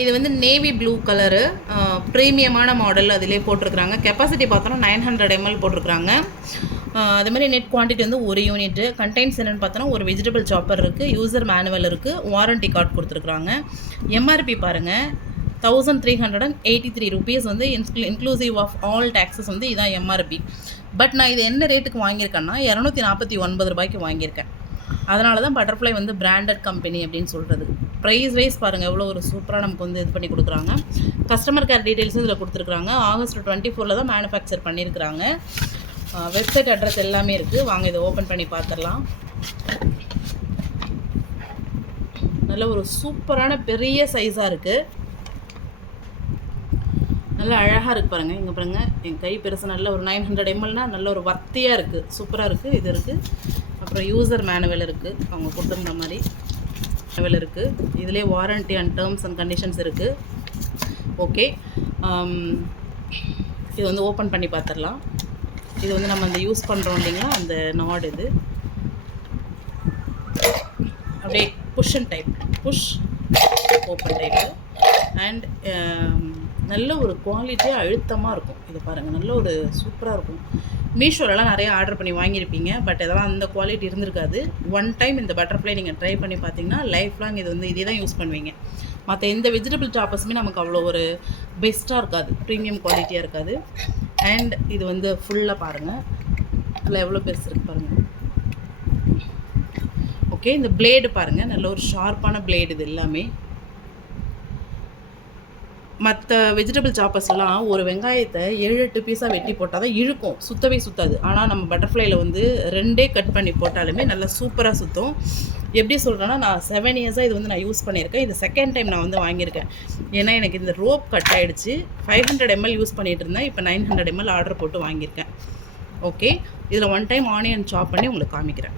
இது வந்து navy blue colour ப்ரீமியமான model அதிலே போட்டிருக்கிறாங்க. கெப்பாசிட்டி பார்த்தோன்னா 900 ml போட்டிருக்கிறாங்க. அது மாதிரி நெட் குவான்டிட்டி வந்து ஒரு யூனிட்டு. கண்டெய்ன்ஸ் என்னென்னு பார்த்தோன்னா ஒரு வெஜிடபிள் சாப்பர் இருக்குது, யூசர் மேனுவல் இருக்குது, வாரண்டி கார்டு கொடுத்துருக்குறாங்க. எம்ஆர்பி பாருங்கள், 1383 rupees வந்து இன்க்ளூசிவ் ஆஃப் ஆல் டேக்ஸஸ் வந்து இதான் எம்ஆர்பி. பட் நான் இது என்ன ரேட்டுக்கு வாங்கியிருக்கேன்னா 249 ரூபாய்க்கு வாங்கியிருக்கேன். அதனால தான் பட்டர்ஃப்ளை வந்து பிராண்டட் கம்பெனி அப்படின்னு சொல்கிறது. ப்ரைஸ் வைஸ் பாருங்கள் எவ்வளோ ஒரு சூப்பராக நமக்கு வந்து இது பண்ணி கொடுக்குறாங்க. கஸ்டமர் கேர் டீட்டெயில்ஸும் இதில் கொடுத்துருக்குறாங்க. ஆகஸ்ட் 24 தான் மேனுஃபேக்சர் பண்ணியிருக்கிறாங்க. வெப்சைட் அட்ரஸ் எல்லாமே இருக்குது. வாங்க இதை ஓப்பன் பண்ணி பார்த்துடலாம். நல்ல ஒரு சூப்பரான பெரிய சைஸாக இருக்குது. நல்லா அழகாக இருக்குது பாருங்கள். இங்கே பாருங்கள், என் கை பெருசு. நல்ல ஒரு 900 mlனால் நல்ல ஒரு வர்த்தியாக இருக்குது, சூப்பராக இருக்குது. இது இருக்குது. அப்புறம் யூசர் மேனுவல் இருக்குது, அவங்க கொடுத்துருந்த மாதிரி மேனுவல் இருக்குது. இதிலே warranty and terms and conditions இருக்குது. ஓகே, இது வந்து ஓப்பன் பண்ணி பார்த்துடலாம். இது வந்து நம்ம அந்த யூஸ் பண்ணுறோம் இல்லைங்களா, அந்த நாட் இது அப்படியே push and type, push open type. And நல்ல ஒரு குவாலிட்டியாக அழுத்தமாக இருக்கும். இது பாருங்கள், நல்ல ஒரு சூப்பராக இருக்கும். மீஷோலலாம் நிறைய ஆர்டர் பண்ணி வாங்கியிருப்பீங்க, பட் இதெல்லாம் அந்த குவாலிட்டி இருந்திருக்காது. ஒன் டைம் இந்த பட்டர்ஃப்ளை நீங்கள் ட்ரை பண்ணி பார்த்தீங்கன்னா லைஃப் லாங் இது வந்து இதே தான் யூஸ் பண்ணுவீங்க. மற்ற எந்த வெஜிடபிள் சாப்பர்ஸுமே நமக்கு அவ்வளோ ஒரு பெஸ்ட்டாக இருக்காது, ப்ரீமியம் குவாலிட்டியாக இருக்காது. அண்ட் இது வந்து ஃபுல்லாக பாருங்கள், இதில் எவ்வளோ பெருசு இருக்குது பாருங்கள். ஓகே, இந்த பிளேடு பாருங்கள், நல்ல ஒரு ஷார்ப்பான பிளேடு. இது எல்லாமே மற்ற வெஜிடபிள் சாப்பர்ஸ்லாம் ஒரு வெங்காயத்தை 7-8 பீஸாக வெட்டி போட்டால் தான் இழுக்கும், சுத்தவே சுத்தாது. ஆனால் நம்ம பட்டர்ஃப்ளைல வந்து 2 கட் பண்ணி போட்டாலுமே நல்லா சூப்பராக சுற்றும். எப்படி சொல்கிறேன்னா, நான் 7 இயர்ஸாக இது வந்து நான் யூஸ் பண்ணியிருக்கேன். இது செகண்ட் டைம் நான் வந்து வாங்கியிருக்கேன். ஏன்னா எனக்கு இந்த ரோப் கட் ஆகிடுச்சு. 500 ml யூஸ் பண்ணிகிட்டு இருந்தேன், இப்போ 900 ml ஆர்டர் போட்டு வாங்கியிருக்கேன். ஓகே, இதில் ஒன் டைம் ஆனியன் சாப் பண்ணி உங்களுக்கு காமிக்கிறேன்.